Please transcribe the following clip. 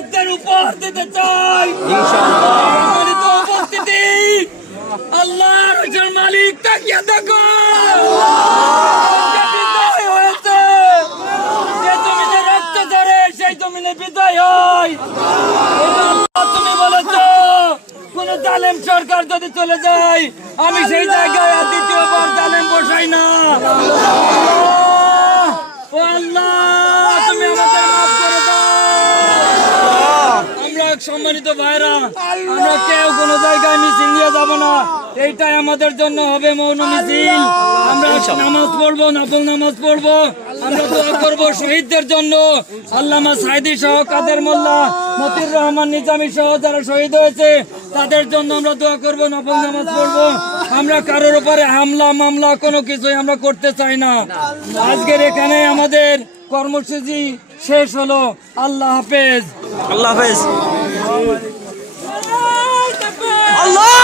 শহীদদের উপহার দিতে চাই সম্মানিত উপস্থিতি আল্লাহর রহমতের মালিক তাকিয়ে দেখো বিজয় হয়েছে যে জমিতে রক্ত ঝরে সেই জমিনে বিজয় হয় আল্লাহ তুমি বলেছো কোন জালেম সরকার যদি চলে যায় আমি সেই জায়গায় আর দ্বিতীয়বার জালেম বসাই না ও আল্লাহ তুমি আমাদের মাফ করে দাও আমরা সম্মানিত ভাইরা আমরা কেউ কোনো জায়গায় মিছিল নিয়ে যাব না এইটাই আমাদের জন্য হবে মৌন মিছিল আমরা নামাজ পড়বো নফল নামাজ পড়বো আমরা দোয়া করবো শহীদদের জন্য আল্লামা সাইদি সহ কাদের মোল্লা মতিউর রহমান নিজামী সহ যারা শহীদ হয়েছে তাদের জন্য আমরা দোয়া করবো নফল নামাজ পড়বো আমরা কারোর উপরে হামলা মামলা কোনো কিছুই আমরা করতে চাই না আজকের এখানে আমাদের কর্মসূচি শেষ হলো আল্লাহ হাফেজ আল্লাহ হাফেজ। আল্লাহ